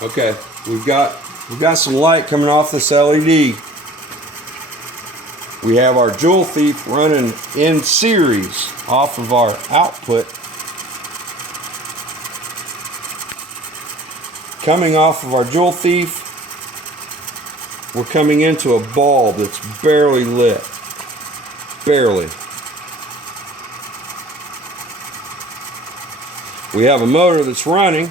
Okay, we've got some light coming off this LED. We have our Joule Thief running in series off of our output. Coming off of our Joule Thief, we're coming into a bulb that's barely lit. Barely. We have a motor that's running.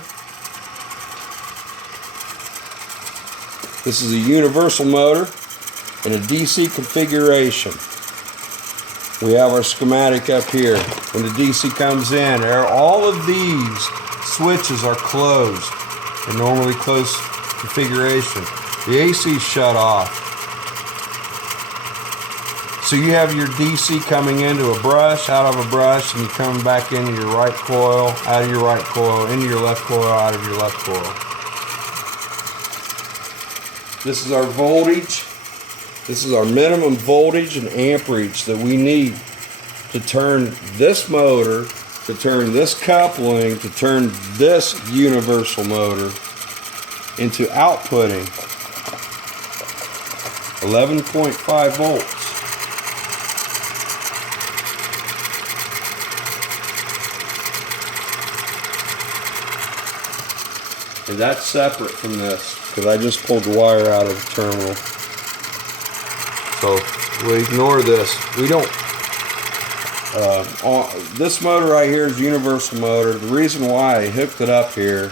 This is a universal motor in a DC configuration. We have our schematic up here. When the DC comes in, all of these switches are closed in normally closed configuration. The AC is shut off. So you have your DC coming into a brush, out of a brush, and you come back into your right coil, out of your right coil, into your left coil, out of your left coil. This is our voltage. This is our minimum voltage and amperage that we need to turn this motor, to turn this coupling, to turn this universal motor into outputting 11.5 volts. And that's separate from this, because I just pulled the wire out of the terminal. So we ignore this. We don't. This motor right here is a universal motor. The reason why I hooked it up here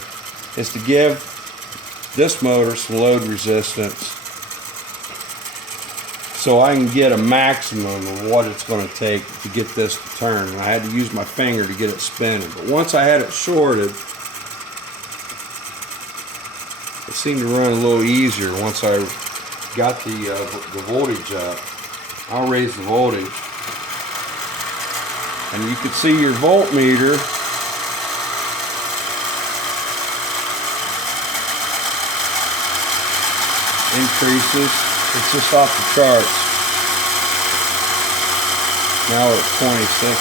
is to give this motor some load resistance, so I can get a maximum of what it's going to take to get this to turn. And I had to use my finger to get it spinning. But once I had it shorted, it seemed to run a little easier once I got the voltage up. I'll raise the voltage, and you can see your voltmeter increases. It's just off the charts. Now we're at 26.3.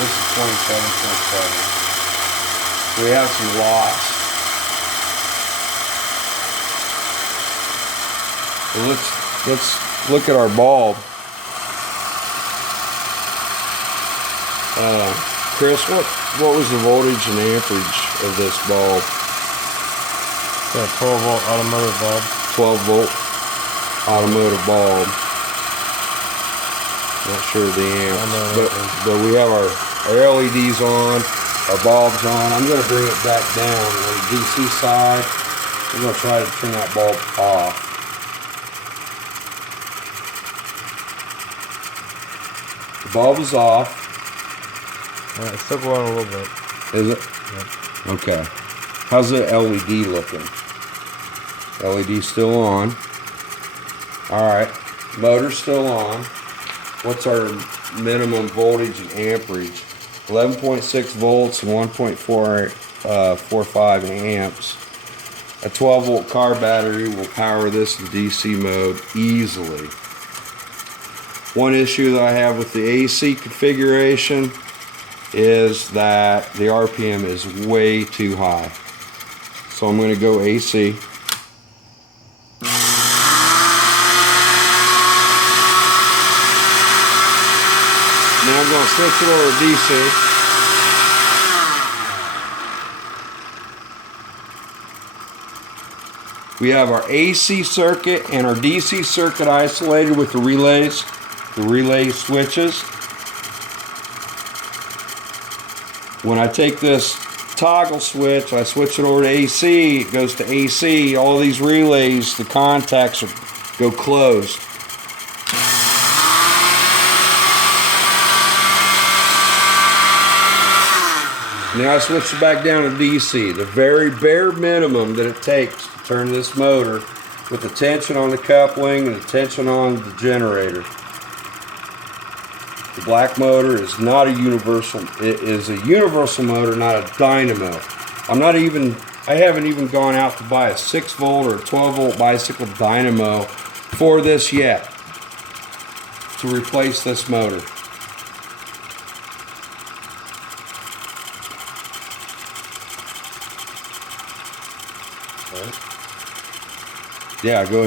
This is 27.7. We have some loss. So let's look at our bulb. Chris, what was the voltage and amperage of this bulb? Yeah, 12 volt automotive bulb. 12 volt automotive bulb. Not sure of the amps, but we have our LEDs on, our bulbs on. I'm going to bring it back down on the DC side. I'm going to try to turn that bulb off. The bulb is off. It's still going a little bit. Is it? Yep. Okay. How's the LED looking? LED still on. Alright. Motor's still on. What's our minimum voltage and amperage? 11.6 volts and 1.45 amps. A 12 volt car battery will power this in DC mode easily. One issue that I have with the AC configuration is that the RPM is way too high. So I'm going to go AC. Now I'm going to switch it over to DC. We have our AC circuit and our DC circuit isolated with the relay switches. When I take this toggle switch, I switch it over to AC, it goes to AC. All these relays, the contacts go closed. Now I switch it back down to DC, the very bare minimum that it takes to turn this motor with the tension on the coupling and the tension on the generator. The black motor is not a universal, it is a universal motor, not a dynamo. I haven't even gone out to buy a 6 volt or a 12 volt bicycle dynamo for this yet to replace this motor. right? Yeah, go ahead.